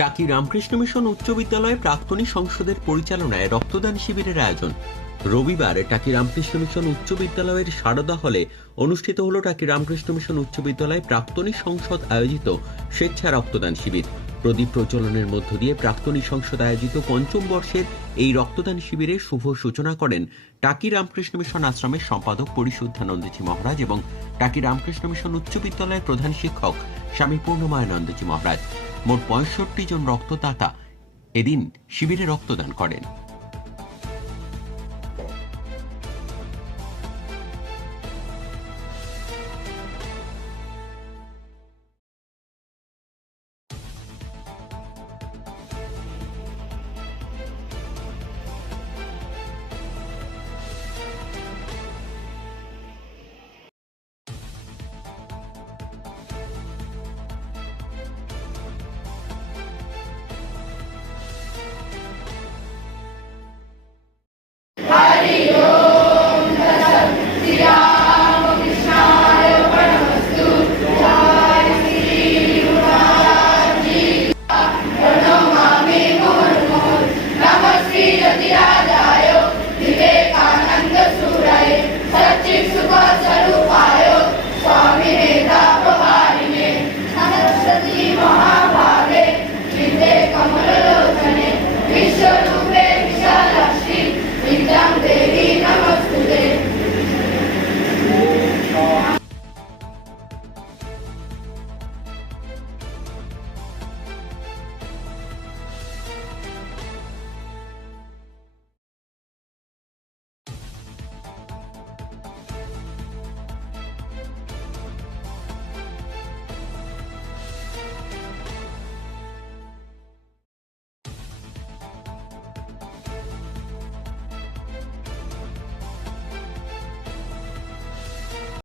টাকি রামকৃষ্ণ মিশন উচ্চ বিদ্যালয়ে প্রাক্তনী সংসদের পরিচালনায় রক্তদান শিবিরের আয়োজন। রবিবার টাকি রামকৃষ্ণ মিশন উচ্চ বিদ্যালয়ের সারদা হলে অনুষ্ঠিত হল টাকি রামকৃষ্ণ মিশন উচ্চ বিদ্যালয় প্রাক্তনী সংসদ আয়োজিত স্বেচ্ছা রক্তদান শিবির। প্রদীপ প্রজ্বলনের মধ্য দিয়ে প্রাক্তনী সংসদ আয়োজিত পঞ্চম বর্ষের এই রক্তদান শিবিরের শুভ সূচনা করেন টাকি রামকৃষ্ণ মিশন আশ্রমের সম্পাদক পরিশুদ্ধানন্দজি মহারাজ এবং টাকি রামকৃষ্ণ মিশন উচ্চ বিদ্যালয়ের প্রধান শিক্ষক স্বামী পূর্ণমায়ানন্দজি মহারাজ। মোট ৬৫ জন রক্তদাতা এদিন শিবিরে রক্তদান করেন।